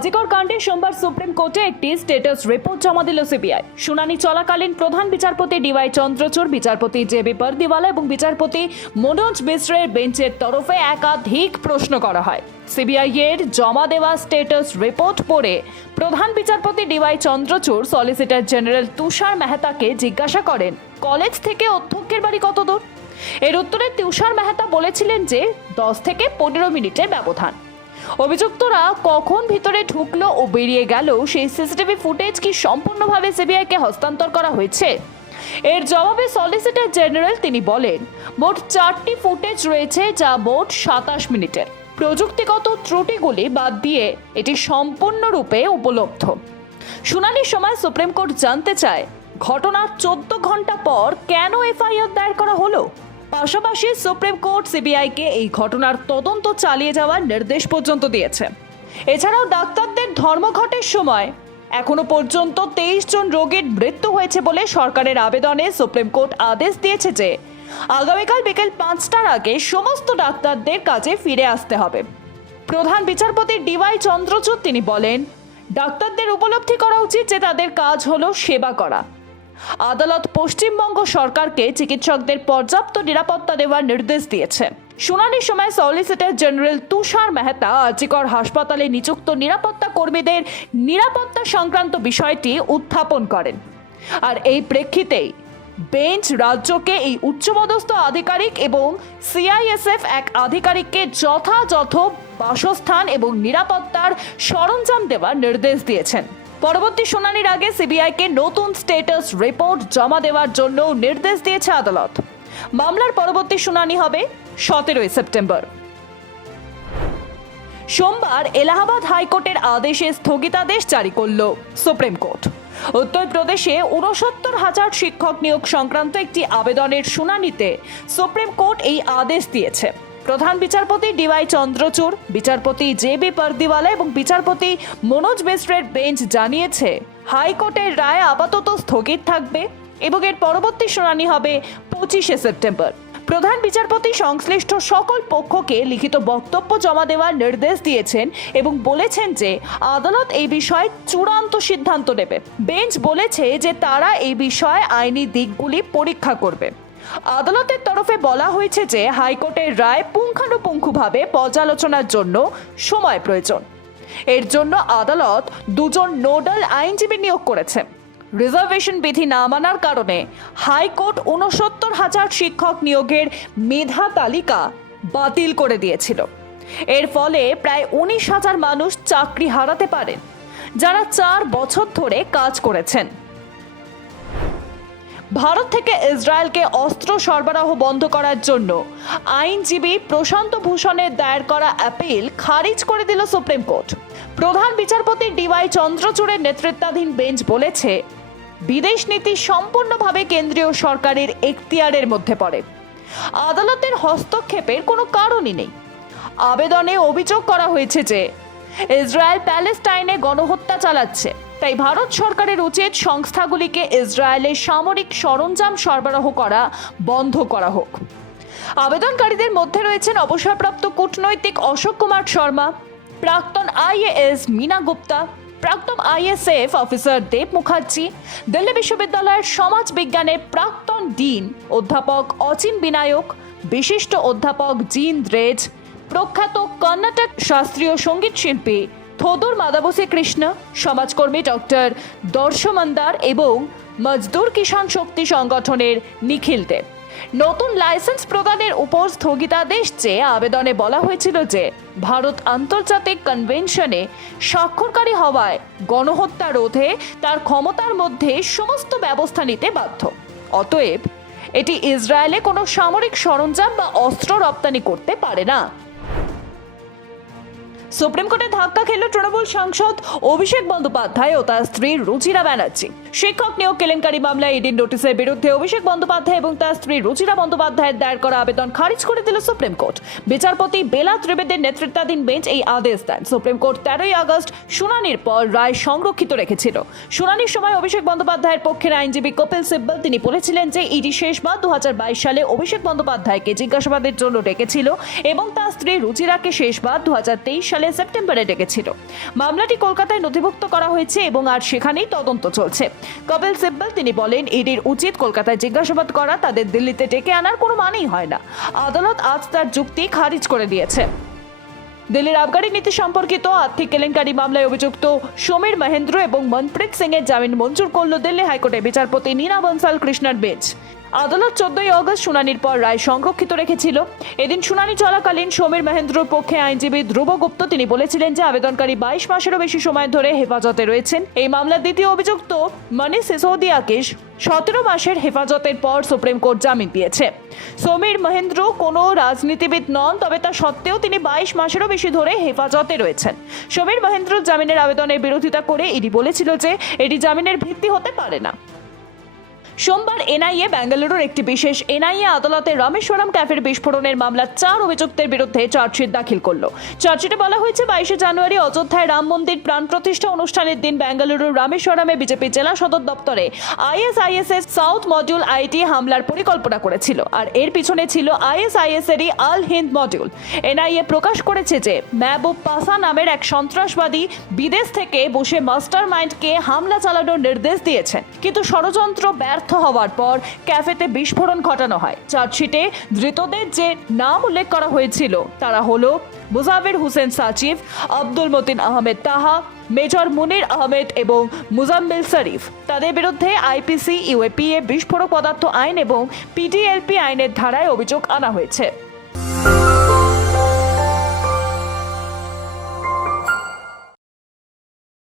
আজিকর কাণ্ডে সোমবার সুপ্রিম কোর্টে একটি স্টেটাস রিপোর্ট জমা দিল সিবিআই। শুনানি চলাকালীন প্রধান বিচারপতি ডিওয়াই চন্দ্রচূড়, বিচারপতি জে বি পারদিওয়ালা এবং বিচারপতি মনোজ মিশ্রের বেঞ্চের তরফে একাধিক প্রশ্ন করা হয়। সিবিআই এর জমা দেওয়া স্টেটাস রিপোর্ট পড়ে প্রধান বিচারপতি D Y Chandrachud solicitor general Tushar মেহতাকে জিজ্ঞাসা করেন, কলেজ থেকে অধ্যক্ষের বাড়ি কত দূর এর উত্তরে তুষার মেহতা বলেছিলেন যে, দশ থেকে পনেরো মিনিটের ব্যবধান। অভিযুক্তরা কখন ভিতরে ঢুকলো ও বেরিয়ে গেল, সেই সিসিটিভি ফুটেজ কি সম্পূর্ণভাবে সিবিআইকে হস্তান্তর করা হয়েছে? এর জবাবে সলিসিটর জেনারেল তিনি বলেন, মোট চারটি ফুটেজ রয়েছে যা মোট সাতাশ মিনিটের। প্রযুক্তিগত ত্রুটিগুলি বাদ দিয়ে এটি সম্পূর্ণরূপে উপলব্ধ। শুনানির সময় সুপ্রিম কোর্ট জানতে চায়, ঘটনার চোদ্দ ঘণ্টা পর কেন এফআইআর দায়ের করা হলো? পাশাপাশি সুপ্রিম কোর্ট সিবিআইকে এই ঘটনার তদন্ত চালিয়ে যাওয়ার নির্দেশ পর্যন্ত দিয়েছে। এছাড়াও ডাক্তারদের ধর্মঘটের সময় এখনও পর্যন্ত তেইশ জন রোগীর মৃত্যু হয়েছে বলে সরকারের আবেদনে সুপ্রিম কোর্ট আদেশ দিয়েছে যে, আগামীকাল বিকেল পাঁচটার আগে সমস্ত ডাক্তারদের কাজে ফিরে আসতে হবে। প্রধান বিচারপতি ডিওয়াই চন্দ্রচূড় তিনি বলেন, ডাক্তারদের উপলব্ধি করা উচিত যে তাদের কাজ হলো সেবা করা। আদালত পশ্চিমবঙ্গ সরকারকে চিকিৎসকদের পর্যাপ্ত নিরাপত্তা দেওয়ার নির্দেশ দিয়েছে। শুনানির সময় সলিসিটর জেনারেল তুষার মেহতা আজিকর হাসপাতালে নিযুক্ত নিরাপত্তা কর্মীদের নিরাপত্তা সংক্রান্ত বিষয়টি উত্থাপন করেন। আর এই প্রেক্ষিতেই বেঞ্চ রাজ্যকে এই উচ্চপদস্থ আধিকারিক এবং সিআইএসএফ এক আধিকারিককে যথাযথ বাসস্থান এবং নিরাপত্তার সরঞ্জাম দেওয়ার নির্দেশ দিয়েছেন। পরবর্তী শুনানির আগে সিবিআইকে নতুন স্টেটাস রিপোর্ট জমা দেওয়ার জন্য নির্দেশ দিয়েছে আদালত। মামলার পরবর্তী শুনানি হবে সতেরোই সেপ্টেম্বর। সোমবার এলাহাবাদ হাইকোর্টের আদেশে স্থগিতাদেশ জারি করল সুপ্রিম কোর্ট। উত্তরপ্রদেশে উনসত্তর হাজার শিক্ষক নিয়োগ সংক্রান্ত একটি আবেদনের শুনানিতে সুপ্রিম কোর্ট এই আদেশ দিয়েছে। প্রধান বিচারপতি ডিওয়াই চন্দ্রচূড়, বিচারপতি জে বি পারদিওয়ালা এবং বিচারপতি মনোজ মিশ্রের বেঞ্চ জানিয়েছে, হাইকোর্টের রায় আপাতত স্থগিত থাকবে এবং এর পরবর্তী শুনানি হবে পঁচিশে সেপ্টেম্বর। প্রধান বিচারপতি সংশ্লিষ্ট সকল পক্ষকে লিখিত বক্তব্য জমা দেওয়ার নির্দেশ দিয়েছেন এবং বলেছেন যে আদালত এই বিষয়ে চূড়ান্ত সিদ্ধান্ত নেবে। বেঞ্চ বলেছে যে তারা এই বিষয়ে আইনি দিকগুলি পরীক্ষা করবে। আদালতের তরফে বলা হয়েছে যে হাইকোর্টের রায় পুঙ্খানুপুঙ্খভাবে পর্যালোচনার জন্য সময় প্রয়োজন। এর জন্য আদালত দুজন নোডাল আইনজীবী নিয়োগ করেছে। রিজার্ভেশন বিধি না মানার কারণে হাইকোর্ট উনসত্তর হাজার শিক্ষক নিয়োগের মেধা তালিকা বাতিল করে দিয়েছিল। এর ফলে প্রায় উনিশ হাজার মানুষ চাকরি হারাতে পারেন, যারা চার বছর ধরে কাজ করেছেন। ভারত থেকে ইসরায়েলকে অস্ত্র সরবরাহ বন্ধ করার জন্য আইনজীবী প্রশান্ত ভূষণের দায়ের করা অ্যাপিল খারিজ করে দিল সুপ্রিম কোর্ট। প্রধান বিচারপতি ডিওয়াই চন্দ্রচূড়ের নেতৃত্বাধীন বেঞ্চ বলেছে, বিদেশ নীতি সম্পূর্ণভাবে কেন্দ্রীয় সরকারের এখতিয়ারের মধ্যে পড়ে। আদালতের হস্তক্ষেপের কোনো কারণই নেই। আবেদনে অভিযোগ করা হয়েছে যে ইসরায়েল প্যালেস্টাইনে গণহত্যা চালাচ্ছে। তাই ভারত সরকারের উচিত সংস্থাগুলিকে ইসরায়েলের সামরিক সরঞ্জাম সরবরাহ করা বন্ধ করা হোক। আবেদনকারীদের মধ্যে রয়েছেন অবসরপ্রাপ্ত কূটনৈতিক অশোক কুমার শর্মা, প্রাক্তন আইএএস মীনা গুপ্তা, প্রাক্তন আইএসএফ অফিসার দেব মুখার্জি, দিল্লি বিশ্ববিদ্যালয়ের সমাজ বিজ্ঞানের প্রাক্তন ডিন অধ্যাপক অচিন বিনায়ক, বিশিষ্ট অধ্যাপক জিন দ্রেজ, প্রখ্যাত কর্ণাটক শাস্ত্রীয় সংগীত শিল্পী থোদর মাদাবসী কৃষ্ণ, সমাজকর্মী ডক্টর দর্শমন্দার এবং মজদুর কিষাণ শক্তি সংগঠনের নিখিল দেব। নতুন লাইসেন্স প্রদানের উপর স্থগিতাদেশ চেয়ে আবেদনে বলা হয়েছিল যে, ভারত আন্তর্জাতিক কনভেনশনে স্বাক্ষরকারী হওয়ায় গণহত্যা রোধে তার ক্ষমতার মধ্যে সমস্ত ব্যবস্থা নিতে বাধ্য। অতএব, এটি ইসরায়েলে কোনো সামরিক সরঞ্জাম বা অস্ত্র রপ্তানি করতে পারে না। সুপ্রিম কোর্টে ধাক্কা খেল তৃণমূল সাংসদ অভিষেক বন্দ্যোপাধ্যায় ও তার স্ত্রী রুচিরা ব্যানার্জি। শিক্ষক নিয়োগ কেলেঙ্কারি মামলায় ইডির নোটিশের বিরুদ্ধে অভিষেক বন্দ্যোপাধ্যায় এবং তার স্ত্রী রুচিরা বন্দ্যোপাধ্যায়ের দায়ের করা আবেদন খারিজ করে দিল সুপ্রিম কোর্ট। বিচারপতি বেলা ত্রিবেদের নেতৃত্বাধীন বেঞ্চ এই আদেশ দেন। সুপ্রিম কোর্ট তেরোই আগস্ট শুনানির পর রায় সংরক্ষিত রেখেছিল। শুনানির সময় অভিষেক বন্দ্যোপাধ্যায়ের পক্ষের আইনজীবী কপিল সিব্বল তিনি বলেছিলেন যে ইডি শেষবার দু হাজার বাইশ সালে অভিষেক বন্দ্যোপাধ্যায়কে জিজ্ঞাসাবাদের জন্য ডেকেছিল এবং তার স্ত্রী রুচিরাকে শেষবার দু সালে সালের সেপ্টেম্বরে ডেকেছিল। মামলাটি কলকাতায় নথিভুক্ত করা হয়েছে এবং আর সেখানেই তদন্ত চলছে। কপিল সিব্বল তিনি বলেন ইডির উচিত কলকাতায় জিজ্ঞাসাবাদ করা, তাদের দিল্লিতে ডেকে আনার কোনো মানেই হয় না। আদালত আজ তার যুক্তি খারিজ করে দিয়েছে। দিল্লির আবগারি নীতি সম্পর্কিত আর্থিক কেলেঙ্কারি মামলায় অভিযুক্ত সমীর মহেন্দ্র এবং মনপ্রীত সিং এর জামিন মঞ্জুর করল দিল্লি হাইকোর্টের বিচারপতি নীনা বনসাল কৃষ্ণার বেঞ্চ। আদালত চোদ্দই অগস্ট শুনানির পর রায় সংরক্ষিত রেখেছিল। এদিন শুনানি চলাকালীন সমীর মহেন্দ্রর পক্ষে আইনজীবী ধ্রুব গুপ্ত তিনি বলেছিলেন যে আবেদনকারী বাইশ মাসেরও বেশি সময় ধরে হেফাজতে রয়েছেন। এই মামলার দ্বিতীয় অভিযুক্ত মনীষ সিসোদিয়াকে সতেরো মাসের হেফাজতের পর সুপ্রিম কোর্ট জামিন দিয়েছে সমীর মহেন্দ্র কোনো রাজনীতিবিদ নন, তবে তা সত্ত্বেও তিনি বাইশ মাসেরও বেশি ধরে হেফাজতে রয়েছেন। সমীর মহেন্দ্র জামিনের আবেদনের বিরোধিতা করে ইডি বলেছিল যে এটি জামিনের ভিত্তি হতে পারে না। সোমবার এনআইএ বেঙ্গালুরুর একটি বিশেষ এনআইএ আদালতে রামেশ্বরম ক্যাফের বিস্ফোরণের মামলার চার অভিযুক্তের বিরুদ্ধে চার্জশিট দাখিল করল। চার্জশিটে বলা হয়েছে, বাইশে জানুয়ারি অযোধ্যায় রাম মন্দির প্রাণ প্রতিষ্ঠা অনুষ্ঠানের দিন বেঙ্গালুরুর রামেশ্বরমে বিজেপি জেলা সদর দপ্তরে আইএসআইএসএস সাউথ মডিউল আইটি হামলার পরিকল্পনা করেছিল আর এর পিছনে ছিল আইএসআইএস এরই আল হিন্দ মডিউল। এনআইএ প্রকাশ করেছে যে ম্যাবুব পাসা নামের এক সন্ত্রাসবাদী বিদেশ থেকে বসে মাস্টার মাইন্ডকে হামলা চালানোর নির্দেশ দিয়েছেন। কিন্তু ষড়যন্ত্র ব্যর্থ হওয়ার পর ক্যাফেতে বিস্ফোরণ ঘটানো হয়। চার্জশিটে ধৃতদের যে নাম উল্লেখ করা হয়েছিল তারা হল মুজাবির হুসেন সাচিব আব্দুল মতিন আহমেদ তাহা, মেজর মুনির আহমেদ এবং মুজাম্মিল শরীফ। তাদের বিরুদ্ধে আইপিসি, ইউএপিএ, বিস্ফোরক পদার্থ আইন এবং পিডিএলপি আইনের ধারায় অভিযোগ আনা হয়েছে।